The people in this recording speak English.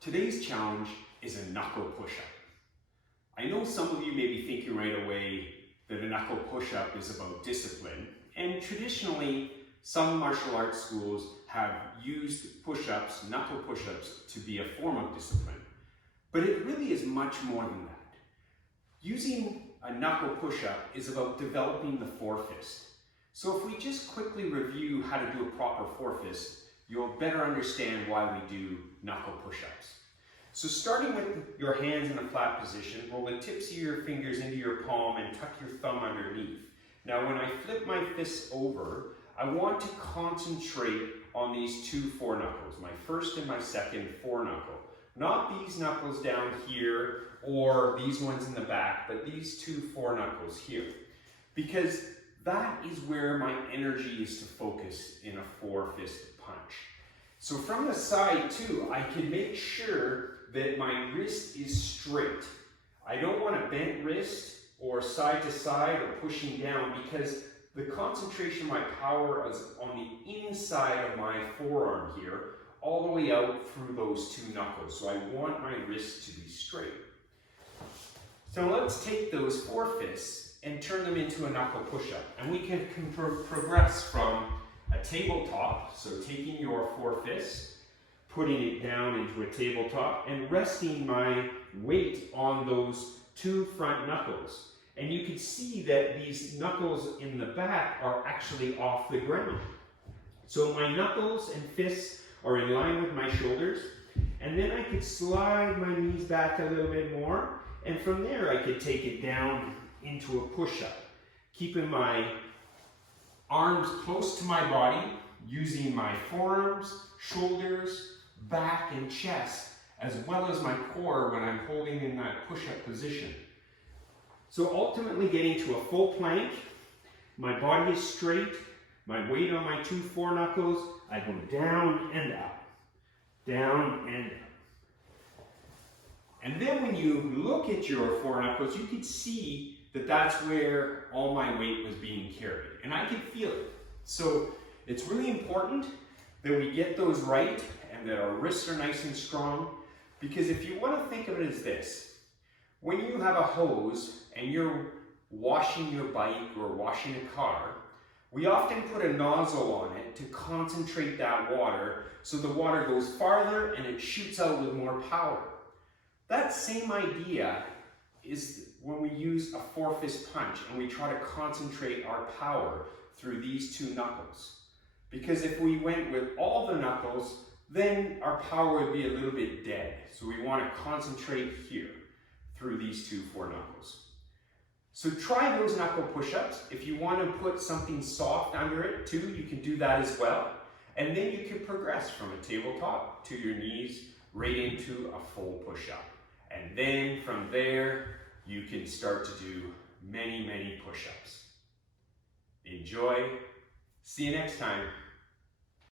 Today's challenge is a knuckle push-up. I know some of you may be thinking right away that a knuckle push-up is about discipline, and traditionally some martial arts schools have used push-ups, knuckle push-ups, to be a form of discipline. But it really is much more than that. Using a knuckle push-up is about developing the forefist. So if we just quickly review how to do a proper forefist, you'll better understand why we do knuckle push-ups. So starting with your hands in a flat position, roll the tips of your fingers into your palm and tuck your thumb underneath. Now when I flip my fists over, I want to concentrate on these two foreknuckles, my first and my second foreknuckle. Not these knuckles down here or these ones in the back, but these two foreknuckles here. Because that is where my energy is to focus in a forefist punch. So from the side too, I can make sure that my wrist is straight. I don't want a bent wrist or side to side or pushing down, because the concentration of my power is on the inside of my forearm here, all the way out through those two knuckles. So I want my wrist to be straight. So let's take those forefists and turn them into a knuckle push-up. And we can progress from a tabletop, so taking your forefist, putting it down into a tabletop, and resting my weight on those two front knuckles. And you can see that these knuckles in the back are actually off the ground. So my knuckles and fists are in line with my shoulders, and then I could slide my knees back a little bit more, and from there I could take it down into a push-up, keeping my arms close to my body, using my forearms, shoulders, back, and chest, as well as my core when I'm holding in that push-up position. So ultimately getting to a full plank, my body is straight, my weight on my two foreknuckles, I go down and up, down and up. And then when you look at your foreknuckles, you can see that that's where all my weight was being carried. And I can feel it. So it's really important that we get those right and that our wrists are nice and strong. Because if you want to think of it as this, when you have a hose and you're washing your bike or washing a car, we often put a nozzle on it to concentrate that water so the water goes farther and it shoots out with more power. That same idea is when we use a forefist punch and we try to concentrate our power through these two knuckles. Because if we went with all the knuckles, then our power would be a little bit dead. So we want to concentrate here through these two foreknuckles. So try those knuckle push-ups. If you want to put something soft under it too, you can do that as well. And then you can progress from a tabletop to your knees right into a full push-up. And then from there, you can start to do many, many push-ups. Enjoy. See you next time.